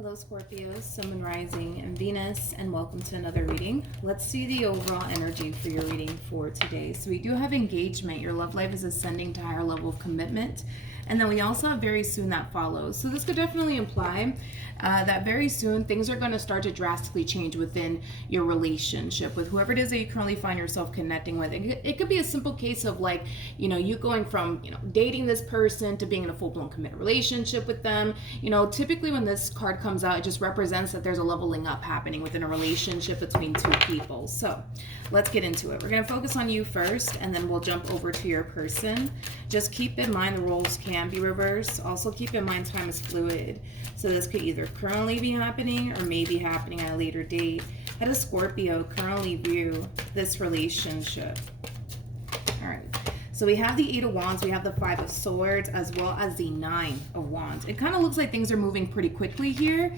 Hello Scorpio, Sun, Moon, Rising, and Venus, and welcome to another reading. Let's see the overall energy for your reading for today. So we do have engagement. Your love life is ascending to a higher level of commitment. And then we also have very soon that follows. So this could definitely imply that very soon things are going to start to drastically change within your relationship with whoever it is that you currently find yourself connecting with. It could be a simple case of like, you going from, dating this person to being in a full-blown committed relationship with them. Typically when this card comes out, it just represents that there's a leveling up happening within a relationship between two people. So let's get into it. We're going to focus on you first, and then we'll jump over to your person. Just keep in mind the roles can be reversed. Also keep in mind time is fluid. So this could either currently be happening or may be happening at a later date. How does Scorpio currently view this relationship? All right. So we have the Eight of Wands, we have the Five of Swords, as well as the Nine of Wands. It kind of looks like things are moving pretty quickly here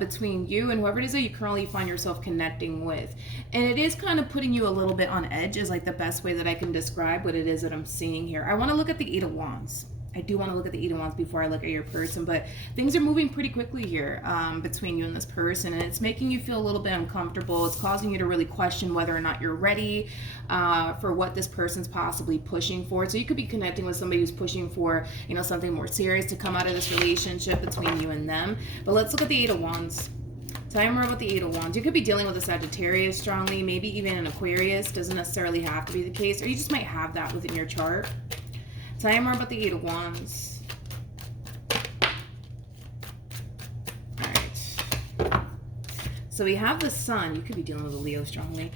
between you and whoever it is that you currently find yourself connecting with. And it is kind of putting you a little bit on edge is like the best way that I can describe what it is that I'm seeing here. I want to look at the Eight of Wands. I do want to look at the Eight of Wands before I look at your person, but things are moving pretty quickly here between you and this person, and it's making you feel a little bit uncomfortable. It's causing you to really question whether or not you're ready for what this person's possibly pushing for. So you could be connecting with somebody who's pushing for, something more serious to come out of this relationship between you and them. But let's look at the Eight of Wands. Tell me more about the Eight of Wands. You could be dealing with a Sagittarius strongly, maybe even an Aquarius. Doesn't necessarily have to be the case, or you just might have that within your chart. Tell me more about the Eight of Wands. All right. So we have the Sun. You could be dealing with a Leo strongly.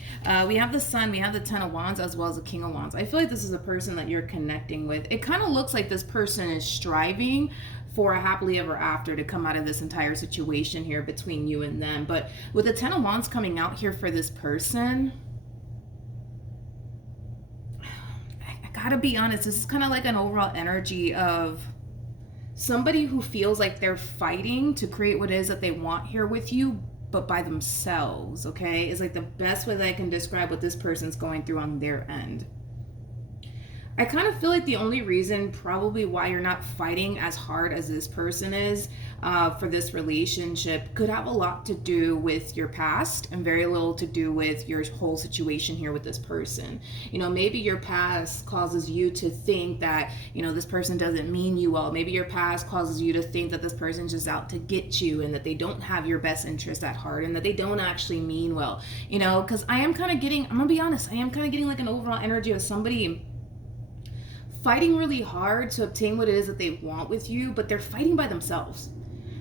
We have the Sun. We have the Ten of Wands as well as the King of Wands. I feel like this is a person that you're connecting with. It kind of looks like this person is striving for a happily ever after to come out of this entire situation here between you and them. But with the Ten of Wands coming out here for this person, gotta be honest, this is kind of like an overall energy of somebody who feels like they're fighting to create what it is that they want here with you, but by themselves, okay? Is like the best way that I can describe what this person's going through on their end. I kind of feel like the only reason probably why you're not fighting as hard as this person is for this relationship could have a lot to do with your past and very little to do with your whole situation here with this person. Maybe your past causes you to think that, this person doesn't mean you well. Maybe your past causes you to think that this person's just out to get you and that they don't have your best interest at heart and that they don't actually mean well. Because I am kind of getting, I'm going to be honest, I am kind of getting like an overall energy of somebody fighting really hard to obtain what it is that they want with you, but they're fighting by themselves.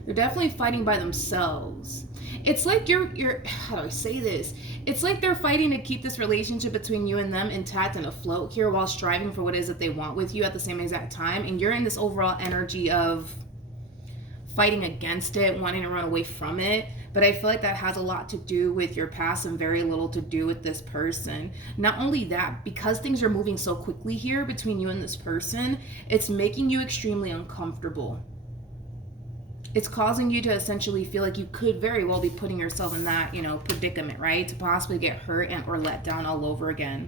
They're definitely fighting by themselves. It's like you're how do I say this? It's like they're fighting to keep this relationship between you and them intact and afloat here while striving for what it is that they want with you at the same exact time. And you're in this overall energy of fighting against it, wanting to run away from it. But I feel like that has a lot to do with your past and very little to do with this person. Not only that, because things are moving so quickly here between you and this person, it's making you extremely uncomfortable. It's causing you to essentially feel like you could very well be putting yourself in that, predicament, right? To possibly get hurt and or let down all over again.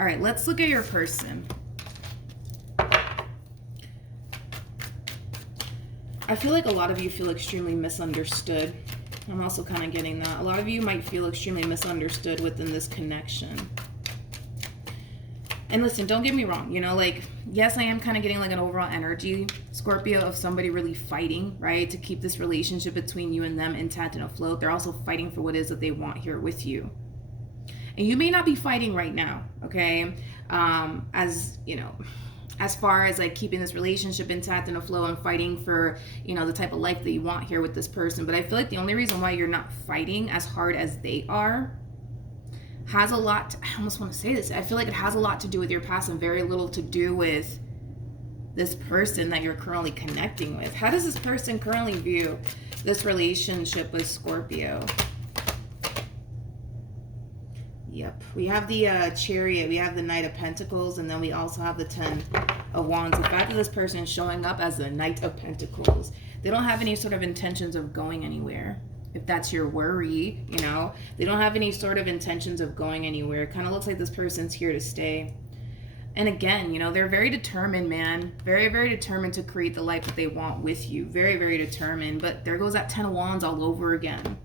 All right, let's look at your person. I feel like a lot of you feel extremely misunderstood. I'm also kind of getting that. A lot of you might feel extremely misunderstood within this connection. And listen, don't get me wrong. Yes, I am kind of getting like an overall energy, Scorpio, of somebody really fighting, right? To keep this relationship between you and them intact and afloat. They're also fighting for what it is that they want here with you. And you may not be fighting right now, okay? As far as like keeping this relationship intact and afloat and fighting for, the type of life that you want here with this person. But I feel like the only reason why you're not fighting as hard as they are has a lot, I almost want to say this, I feel like it has a lot to do with your past and very little to do with this person that you're currently connecting with. How does this person currently view this relationship with Scorpio? Yep, we have the Chariot, we have the Knight of Pentacles, and then we also have the Ten of Wands. The fact that this person is showing up as the Knight of Pentacles, they don't have any sort of intentions of going anywhere. If that's your worry, they don't have any sort of intentions of going anywhere. It kind of looks like this person's here to stay. And again, you know, they're very determined, man. Very, very determined to create the life that they want with you. Very, very determined. But there goes that 10 of Wands all over again.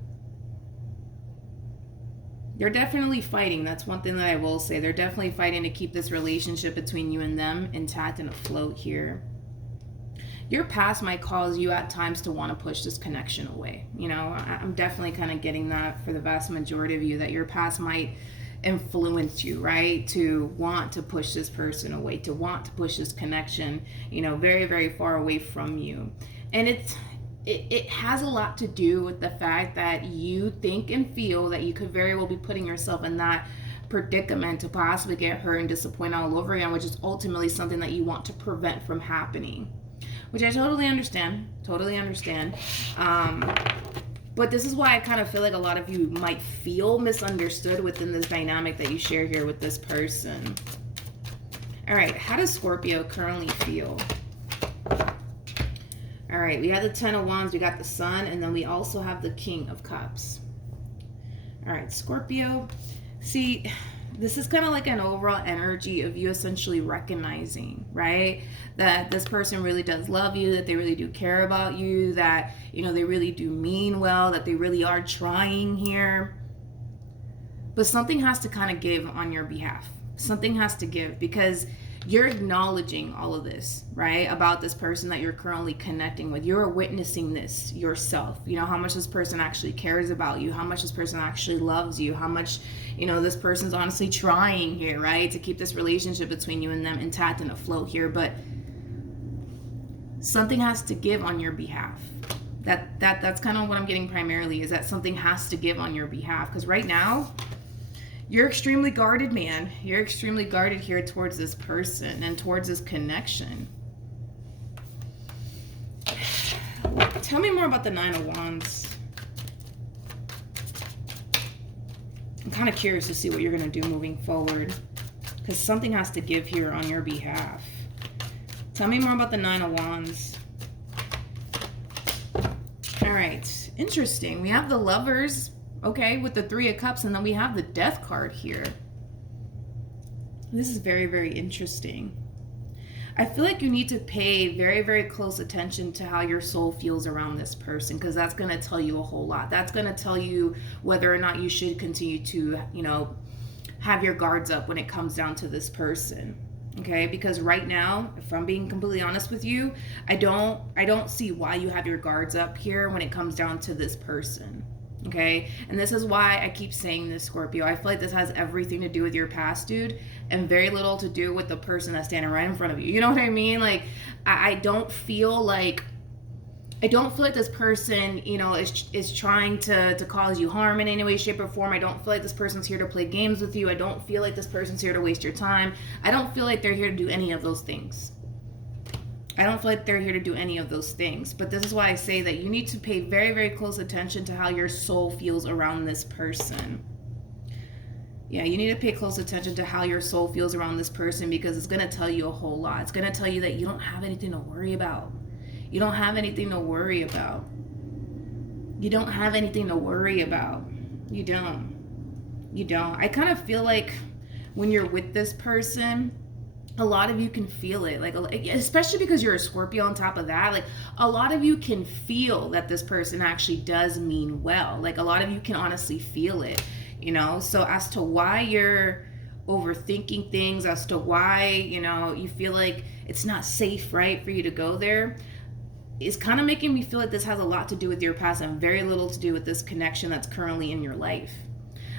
They're definitely fighting. That's one thing that I will say. They're definitely fighting to keep this relationship between you and them intact and afloat here. Your past might cause you at times to want to push this connection away. You know, I'm definitely kind of getting that for the vast majority of you, that your past might influence you, right, to want to push this person away, to want to push this connection, you know, very, very far away from you. And it has a lot to do with the fact that you think and feel that you could very well be putting yourself in that predicament to possibly get hurt and disappointed all over again, which is ultimately something that you want to prevent from happening, which I totally understand. But this is why I kind of feel like a lot of you might feel misunderstood within this dynamic that you share here with this person. All right, how does Scorpio currently feel? All right, we have the 10 of Wands, we got the Sun, and then we also have the King of Cups. All right, Scorpio. See, this is kind of like an overall energy of you essentially recognizing, right, that this person really does love you, that they really do care about you, that, you know, they really do mean well, that they really are trying here. But something has to kind of give on your behalf. Something has to give, because you're acknowledging all of this, right, about this person that you're currently connecting with. You're witnessing this yourself, you know, how much this person actually cares about you, how much this person actually loves you, how much, you know, this person's honestly trying here, right, to keep this relationship between you and them intact and afloat here. But something has to give on your behalf. That's kind of what I'm getting primarily, is that something has to give on your behalf, because right now you're extremely guarded, man. You're extremely guarded here towards this person and towards this connection. Tell me more about the 9 of Wands. I'm kind of curious to see what you're going to do moving forward, because something has to give here on your behalf. Tell me more about the 9 of Wands. All right, interesting. We have the Lovers, okay, with the 3 of Cups, and then we have the Death card here. This is very, very interesting. I feel like you need to pay very, very close attention to how your soul feels around this person, because that's going to tell you a whole lot. That's going to tell you whether or not you should continue to, you know, have your guards up when it comes down to this person. Okay, because right now, if I'm being completely honest with you, I don't see why you have your guards up here when it comes down to this person. Okay, and this is why I keep saying this, Scorpio. I feel like this has everything to do with your past, dude, and very little to do with the person that's standing right in front of you. You know what I mean? Like, I don't feel like this person, you know, is trying to cause you harm in any way, shape, or form. I don't feel like this person's here to play games with you. I don't feel like this person's here to waste your time. I don't feel like they're here to do any of those things. But this is why I say that you need to pay very, very close attention to how your soul feels around this person. Yeah, you need to pay close attention to how your soul feels around this person, because it's going to tell you a whole lot. It's going to tell you that you don't have anything to worry about. You don't have anything to worry about. You don't. I kind of feel like when you're with this person, a lot of you can feel it, like, especially because you're a Scorpio on top of that, like, a lot of you can feel that this person actually does mean well. Like, a lot of you can honestly feel it, you know? So as to why you're overthinking things, as to why, you know, you feel like it's not safe, right, for you to go there, is kind of making me feel like this has a lot to do with your past and very little to do with this connection that's currently in your life.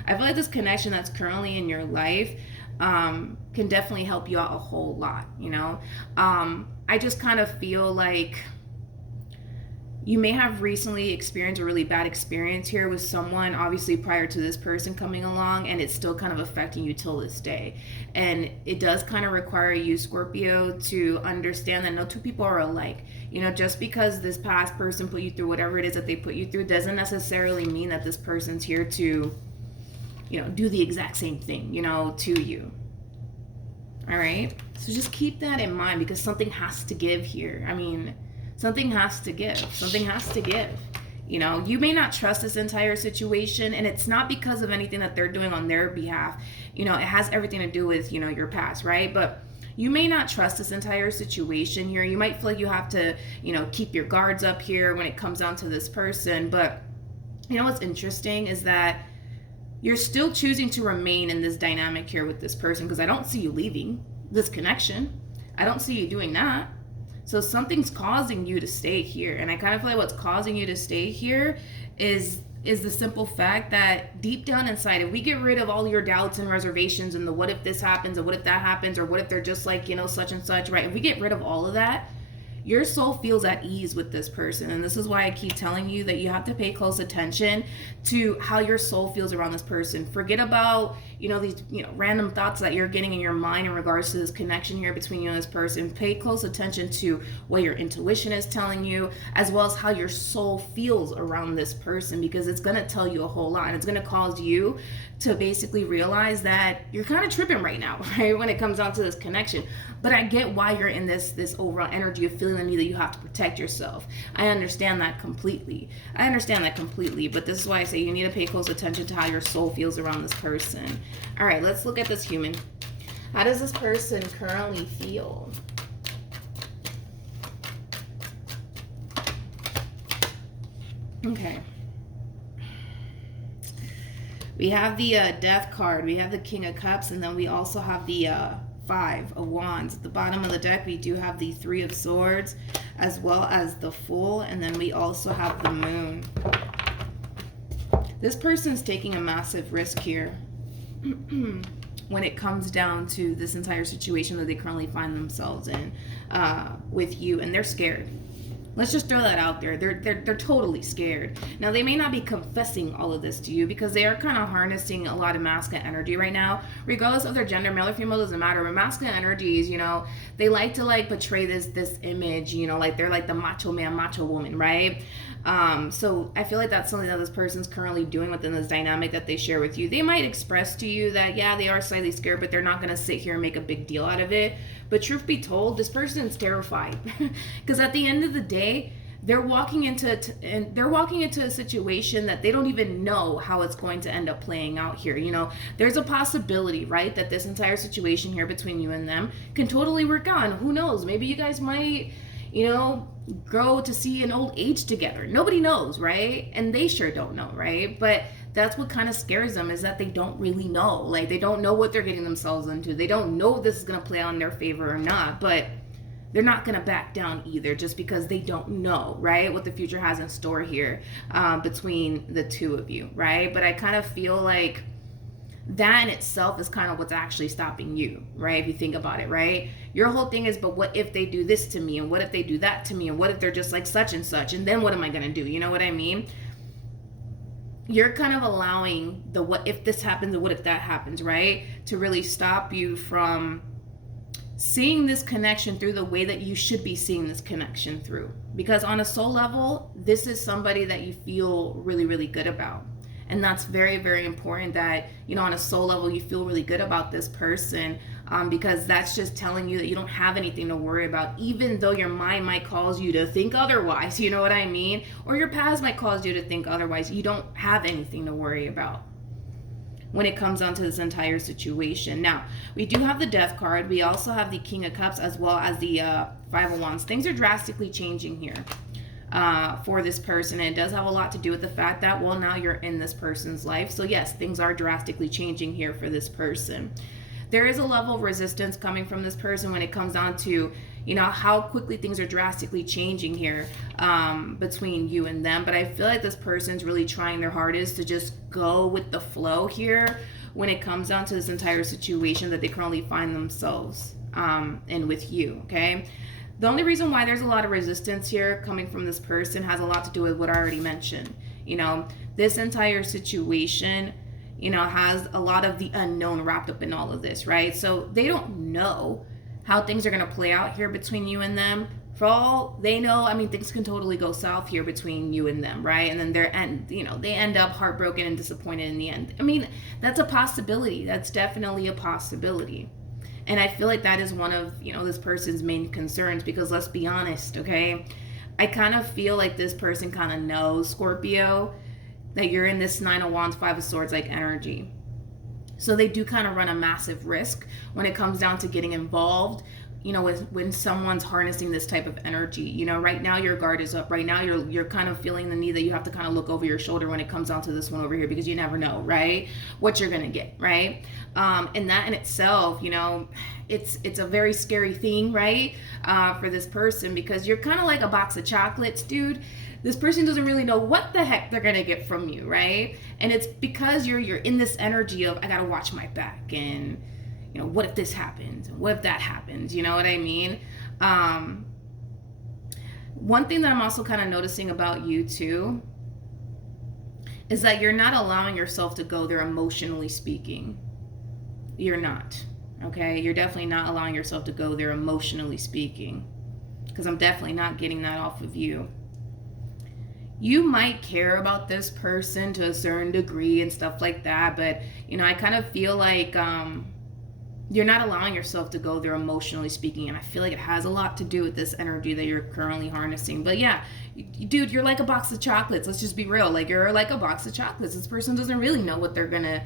I feel like this connection that's currently in your life can definitely help you out a whole lot, you know? I just kind of feel like you may have recently experienced a really bad experience here with someone, obviously prior to this person coming along, and it's still kind of affecting you till this day. And it does kind of require you, Scorpio, to understand that no two people are alike. You know, just because this past person put you through whatever it is that they put you through doesn't necessarily mean that this person's here to, you know, do the exact same thing, you know, to you. All right? So just keep that in mind, because something has to give here. I mean, something has to give. You know, you may not trust this entire situation, and it's not because of anything that they're doing on their behalf. You know, it has everything to do with, you know, your past, right? But you may not trust this entire situation here. You might feel like you have to, keep your guards up here when it comes down to this person. But you know what's interesting is that you're still choosing to remain in this dynamic here with this person, because I don't see you leaving this connection. I don't see you doing that. So something's causing you to stay here. And I kind of feel like what's causing you to stay here is the simple fact that deep down inside, if we get rid of all your doubts and reservations and the what if this happens and what if that happens, or what if they're just like, such and such, right? If we get rid of all of that, your soul feels at ease with this person. And this is why I keep telling you that you have to pay close attention to how your soul feels around this person. Forget about, these, random thoughts that you're getting in your mind in regards to this connection here between you and this person. Pay close attention to what your intuition is telling you, as well as how your soul feels around this person, because it's going to tell you a whole lot. And it's going to cause you to basically realize that you're kind of tripping right now, right? When it comes down to this connection. But I get why you're in this overall energy of feeling the need that you have to protect yourself. I understand that completely. But this is why I say you need to pay close attention to how your soul feels around this person. All right, let's look at this human. How does this person currently feel? Okay. We have the Death card. We have the King of Cups. And then we also have the Five of Wands. At the bottom of the deck, we do have the Three of Swords, as well as the Fool. And then we also have the Moon. This person's taking a massive risk here when it comes down to this entire situation that they currently find themselves in with you, and they're scared. Let's just throw that out there. They're totally scared. Now, they may not be confessing all of this to you, because they are kind of harnessing a lot of masculine energy right now, regardless of their gender, male or female, doesn't matter. But masculine energies, they like to portray this image, like they're like the macho man, macho woman, right? So I feel like that's something that this person's currently doing within this dynamic that they share with you. They might express to you that, yeah, they are slightly scared, but they're not going to sit here and make a big deal out of it. But truth be told, this person's terrified, because at the end of the day, they're walking into a situation that they don't even know how it's going to end up playing out here. There's a possibility, right, that this entire situation here between you and them can totally work out. Who knows? Maybe you guys might, grow to see an old age together. Nobody knows, right? And they sure don't know, right? But that's what kind of scares them, is that they don't really know. Like, they don't know what they're getting themselves into. They don't know if this is going to play out in their favor or not, but they're not going to back down either, just because they don't know, right, what the future has in store here between the two of you, right? But I kind of feel like that in itself is kind of what's actually stopping you, right? If you think about it, right? Your whole thing is, but what if they do this to me? And what if they do that to me? And what if they're just like such and such? And then what am I going to do? You know what I mean? You're kind of allowing the what if this happens and what if that happens, right? To really stop you from seeing this connection through the way that you should be seeing this connection through. Because on a soul level, this is somebody that you feel really, really good about. And that's very, very important, that, on a soul level, you feel really good about this person, because that's just telling you that you don't have anything to worry about, even though your mind might cause you to think otherwise, you know what I mean? Or your past might cause you to think otherwise. You don't have anything to worry about when it comes down to this entire situation. Now, we do have the Death card. We also have the King of Cups, as well as the Five of Wands. Things are drastically changing here for this person. And it does have a lot to do with the fact that, well, now you're in this person's life. So yes, things are drastically changing here for this person. There is a level of resistance coming from this person when it comes down to, how quickly things are drastically changing here between you and them. But I feel like this person's really trying their hardest to just go with the flow here when it comes down to this entire situation that they currently find themselves in with you, okay? The only reason why there's a lot of resistance here coming from this person has a lot to do with what I already mentioned. This entire situation, has a lot of the unknown wrapped up in all of this, right? So they don't know how things are going to play out here between you and them. For all they know, things can totally go south here between you and them, right? And then they end up heartbroken and disappointed in the end. That's a possibility. That's definitely a possibility. And I feel like that is one of, this person's main concerns, because let's be honest, okay? I kind of feel like this person kind of knows, Scorpio, that you're in this Nine of Wands, Five of Swords energy. So they do kind of run a massive risk when it comes down to getting involved, when someone's harnessing this type of energy. Right now your guard is up. Right now you're kind of feeling the need that you have to kind of look over your shoulder when it comes down to this one over here, because you never know, right, what you're gonna get, right? And that in itself, it's a very scary thing, right, for this person, because you're kind of like a box of chocolates, dude. This person doesn't really know what the heck they're gonna get from you, right? And it's because you're in this energy of, I gotta watch my back, and what if this happens? What if that happens? You know what I mean? One thing that I'm also kind of noticing about you too is that you're not allowing yourself to go there emotionally speaking. You're not, okay? You're definitely not allowing yourself to go there emotionally speaking, because I'm definitely not getting that off of you. You might care about this person to a certain degree and stuff like that, but I kind of feel like you're not allowing yourself to go there emotionally speaking, and I feel like it has a lot to do with this energy that you're currently harnessing. But yeah, dude, you're like a box of chocolates. Let's just be real. Like, you're like a box of chocolates. This person doesn't really know what they're gonna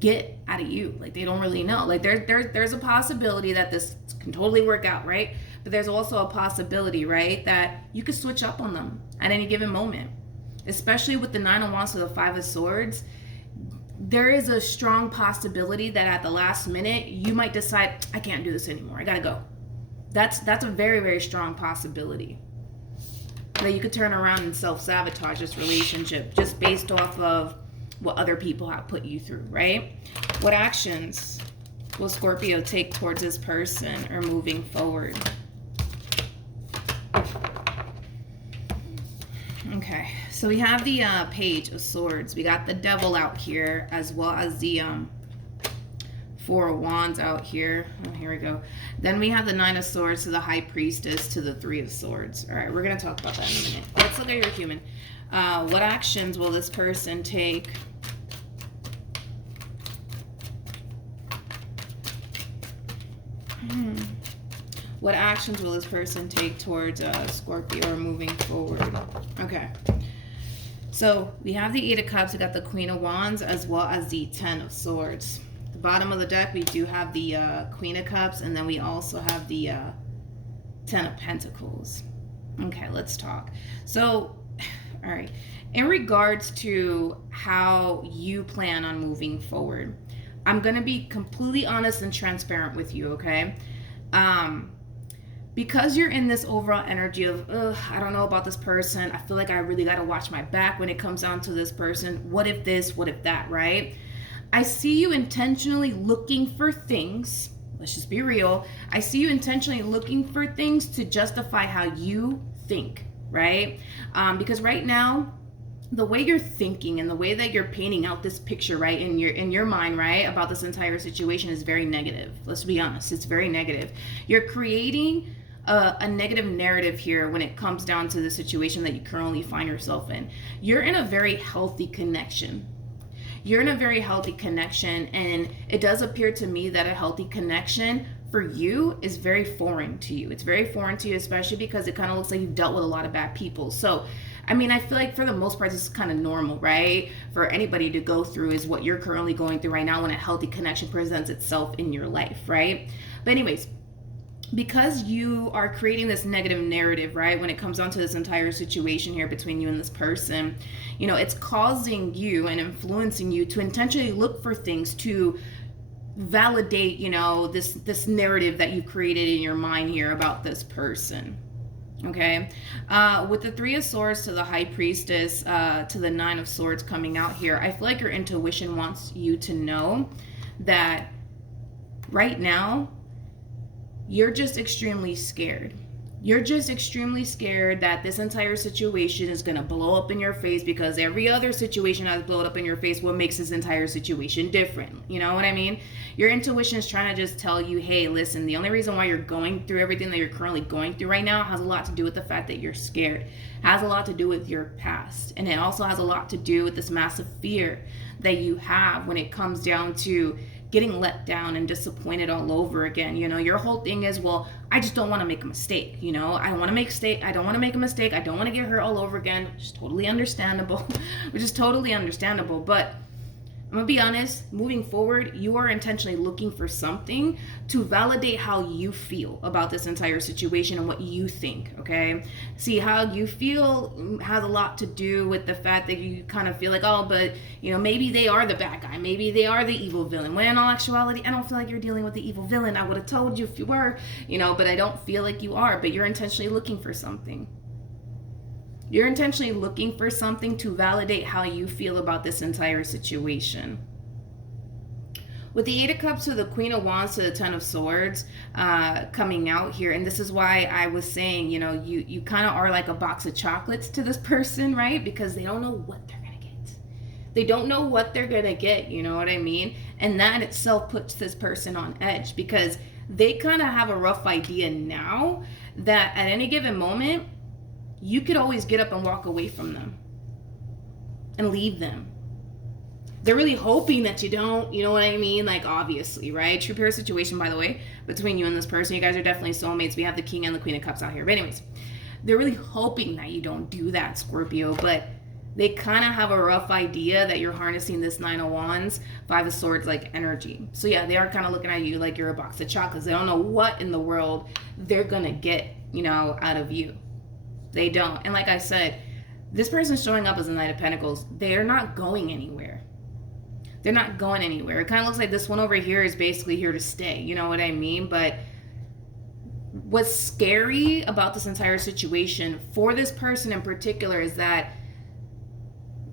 get out of you. Like, they don't really know. Like, there's a possibility that this can totally work out, right? But there's also a possibility, right, that you could switch up on them at any given moment. Especially with the 9 of Wands to the 5 of Swords, there is a strong possibility that at the last minute you might decide, I can't do this anymore, I gotta go. That's a very, very strong possibility that you could turn around and self-sabotage this relationship just based off of what other people have put you through, right? What actions will Scorpio take towards this person or moving forward? Okay, so we have the Page of Swords. We got the Devil out here, as well as the 4 of Wands out here. Oh, here we go. Then we have the 9 of Swords to the High Priestess to the 3 of Swords. All right, we're going to talk about that in a minute. Let's look at your human. What actions will this person take What actions will this person take towards Scorpio or moving forward? Okay. So we have the 8 of Cups. We got the Queen of Wands as well as the 10 of Swords. At the bottom of the deck, we do have the Queen of Cups, and then we also have the 10 of Pentacles. Okay, let's talk. So, all right. In regards to how you plan on moving forward, I'm going to be completely honest and transparent with you, okay? Because you're in this overall energy of, I don't know about this person. I feel like I really got to watch my back when it comes down to this person. What if this? What if that, right? I see you intentionally looking for things. Let's just be real. I see you intentionally looking for things to justify how you think, right? Because right now, the way you're thinking and the way that you're painting out this picture, right, in your mind, right, about this entire situation is very negative. Let's be honest, it's very negative. You're creating a negative narrative here when it comes down to the situation that you currently find yourself in. You're in a very healthy connection. You're in a very healthy connection, and it does appear to me that a healthy connection for you is very foreign to you. It's very foreign to you, especially because it kind of looks like you've dealt with a lot of bad people. So, I mean, I feel like for the most part, this is kind of normal, right? For anybody to go through is what you're currently going through right now when a healthy connection presents itself in your life, right? But anyways, because you are creating this negative narrative, right, when it comes down to this entire situation here between you and this person, it's causing you and influencing you to intentionally look for things to validate, this narrative that you've created in your mind here about this person. Okay, with the 3 of Swords to the High Priestess to the 9 of Swords coming out here, I feel like your intuition wants you to know that right now you're just extremely scared. You're just extremely scared that this entire situation is going to blow up in your face, because every other situation has blown up in your face. What makes this entire situation different? You know what I mean? Your intuition is trying to just tell you, hey, listen, the only reason why you're going through everything that you're currently going through right now has a lot to do with the fact that you're scared. It has a lot to do with your past. And it also has a lot to do with this massive fear that you have when it comes down to getting let down and disappointed all over again. Your whole thing is, well, I just don't want to make a mistake. I don't want to make I don't want to make a mistake. I don't want to get hurt all over again, which is totally understandable. But I'm I'm gonna be honest, moving forward, you are intentionally looking for something to validate how you feel about this entire situation and what you think, okay? See, how you feel has a lot to do with the fact that you kind of feel like, oh, but, you know, maybe they are the bad guy. Maybe they are the evil villain. When in all actuality, I don't feel like you're dealing with the evil villain. I would have told you if you were, you know, but I don't feel like you are. But you're intentionally looking for something. You're intentionally looking for something to validate how you feel about this entire situation. With the Eight of Cups to the Queen of Wands to the Ten of Swords coming out here, and this is why I was saying, you know, you kind of are like a box of chocolates to this person, right? Because they don't know what they're going to get. They don't know what they're going to get, you know what I mean? And that itself puts this person on edge because they kind of have a rough idea now that at any given moment, you could always get up and walk away from them and leave them. They're really hoping that you don't, you know what I mean? Like, obviously, right? True pair situation, by the way, between you and this person. You guys are definitely soulmates. We have the King and the Queen of Cups out here. But anyways, they're really hoping that you don't do that, Scorpio. But they kind of have a rough idea that you're harnessing this Nine of Wands, Five of Swords, like, energy. So, yeah, they are kind of looking at you like you're a box of chocolates. They don't know what in the world they're going to get, you know, out of you. They don't. And like I said, this person's showing up as a Knight of Pentacles. They're not going anywhere. They're not going anywhere. It kind of looks like this one over here is basically here to stay. You know what I mean? But what's scary about this entire situation for this person in particular is that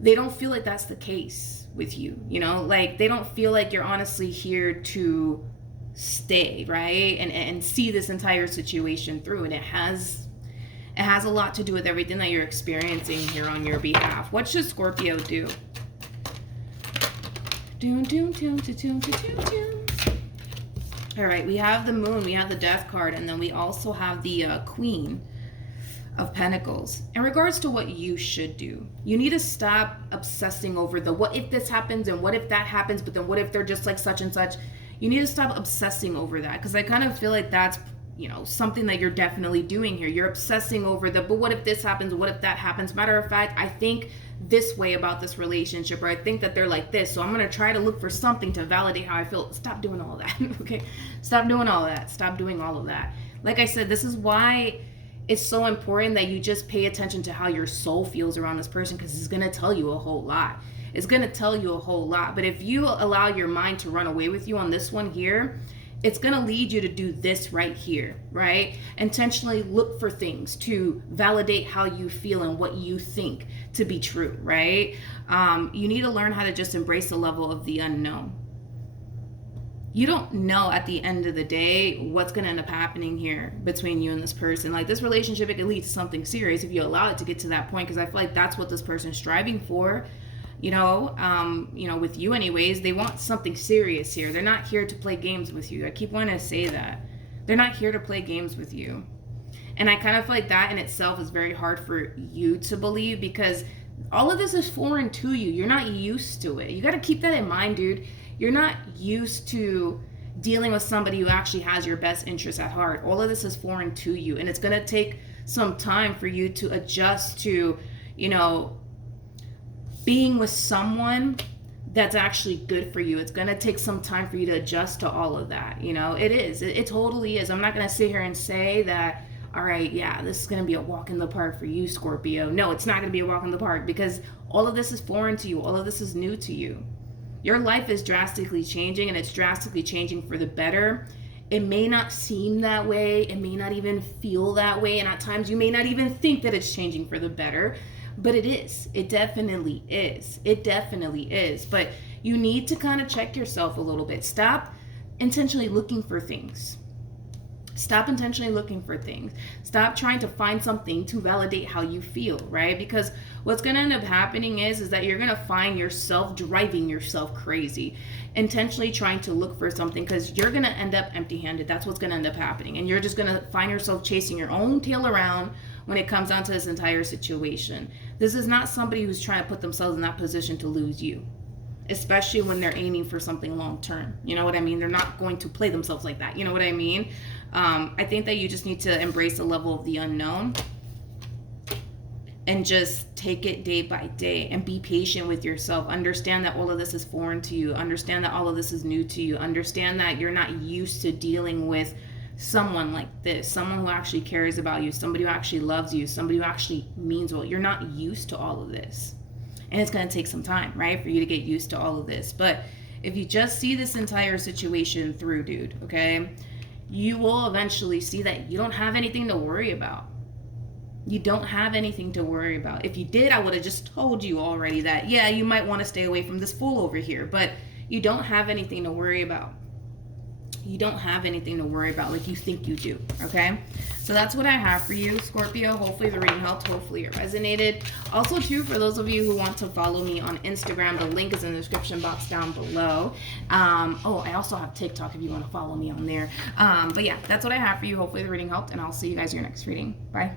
they don't feel like that's the case with you. You know, like they don't feel like you're honestly here to stay, right? And see this entire situation through. And it has a lot to do with everything that you're experiencing here on your behalf. What should Scorpio do? All right, we have the Moon, we have the Death card, and then we also have the Queen of Pentacles. In regards to what you should do, you need to stop obsessing over the what if this happens and what if that happens, but then what if they're just like such and such. You need to stop obsessing over that, because I kind of feel like that's, you know, something that you're definitely doing here. You're obsessing over the, but what if this happens? What if that happens? Matter of fact, I think this way about this relationship, or I think that they're like this, so I'm going to try to look for something to validate how I feel. Stop doing all that. Okay? Stop doing all that. Stop doing all of that. Like I said, this is why it's so important that you just pay attention to how your soul feels around this person, because it's going to tell you a whole lot. It's going to tell you a whole lot. But if you allow your mind to run away with you on this one here, it's going to lead you to do this right here, right? Intentionally look for things to validate how you feel and what you think to be true, right? You need to learn how to just embrace the level of the unknown. You don't know at the end of the day what's going to end up happening here between you and this person. Like, this relationship, it could lead to something serious if you allow it to get to that point, because I feel like that's what this person's striving for. You know, with you anyways, they want something serious here. They're not here to play games with you. I keep wanting to say that. They're not here to play games with you. And I kind of feel like that in itself is very hard for you to believe, because all of this is foreign to you. You're not used to it. You got to keep that in mind, dude. You're not used to dealing with somebody who actually has your best interests at heart. All of this is foreign to you. And it's going to take some time for you to adjust to, you know, being with someone that's actually good for you. It's going to take some time for you to adjust to all of that. You know, it is. It totally is. I'm not going to sit here and say that, all right, yeah, this is going to be a walk in the park for you, Scorpio. No, it's not going to be a walk in the park, because all of this is foreign to you. All of this is new to you. Your life is drastically changing, and it's drastically changing for the better. It may not seem that way. It may not even feel that way. And at times you may not even think that it's changing for the better. But it is. It definitely is. It definitely is. But you need to kind of check yourself a little bit. Stop intentionally looking for things. Stop intentionally looking for things. Stop trying to find something to validate how you feel, right? Because what's going to end up happening is that you're going to find yourself driving yourself crazy, intentionally trying to look for something, because you're going to end up empty-handed. That's what's going to end up happening. And you're just going to find yourself chasing your own tail around when it comes down to this entire situation. This is not somebody who's trying to put themselves in that position to lose you, especially when they're aiming for something long term. You know what I mean? They're not going to play themselves like that. You know what I mean? I think that you just need to embrace the level of the unknown and just take it day by day and be patient with yourself. Understand that all of this is foreign to you. Understand that all of this is new to you. Understand that you're not used to dealing with someone like this, someone who actually cares about you, somebody who actually loves you, somebody who actually means well. You're not used to all of this. And it's going to take some time, right, for you to get used to all of this. But if you just see this entire situation through, dude, okay, you will eventually see that you don't have anything to worry about. You don't have anything to worry about. If you did, I would have just told you already that, yeah, you might want to stay away from this fool over here, but you don't have anything to worry about. You don't have anything to worry about like you think you do, okay? So that's what I have for you, Scorpio. Hopefully the reading helped. Hopefully it resonated. Also, too, for those of you who want to follow me on Instagram, the link is in the description box down below. I also have TikTok if you want to follow me on there. But yeah, that's what I have for you. Hopefully the reading helped, and I'll see you guys in your next reading. Bye.